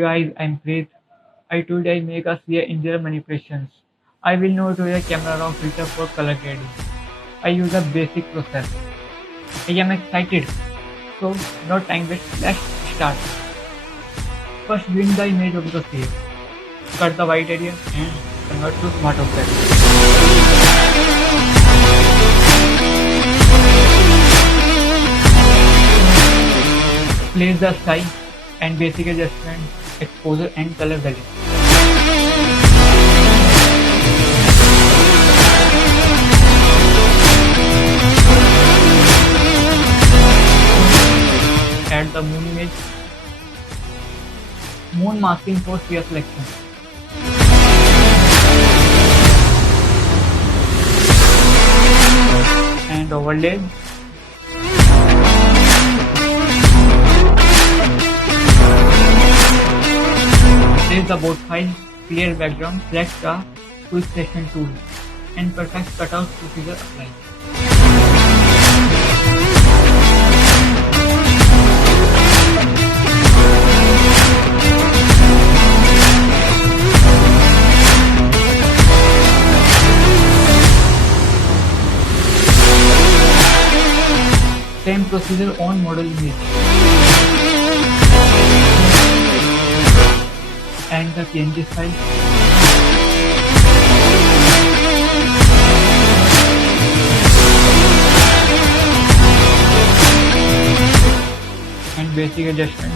Hey guys, I'm Preet. I today make us here Engler manipulations. I will not use a camera raw filter for color grading. I use a basic process. I am excited. So no time waste, let's start. First bring the image of the shape. Cut the white area and convert to smart object. Place the sky and basic adjustment, exposure and color value. Add the moon image. Moon masking for sphere selection. And overlay. Save the board file, clear background, select the quick selection tool, and perfect cutout procedure apply. Same procedure on model image. And the PNG file. And basic adjustment.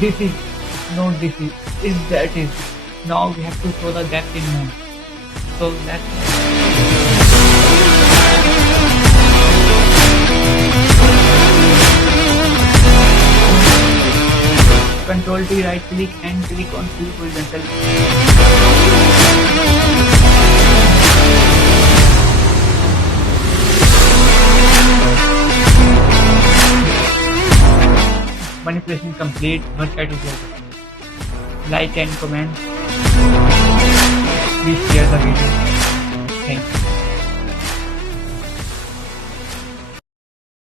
This is not this is that is. Now we have to show the depth in moon. So let's Control T, right click and click on Flip horizontal. Manipulation complete. Work at is over. Like and comment. Please share the video.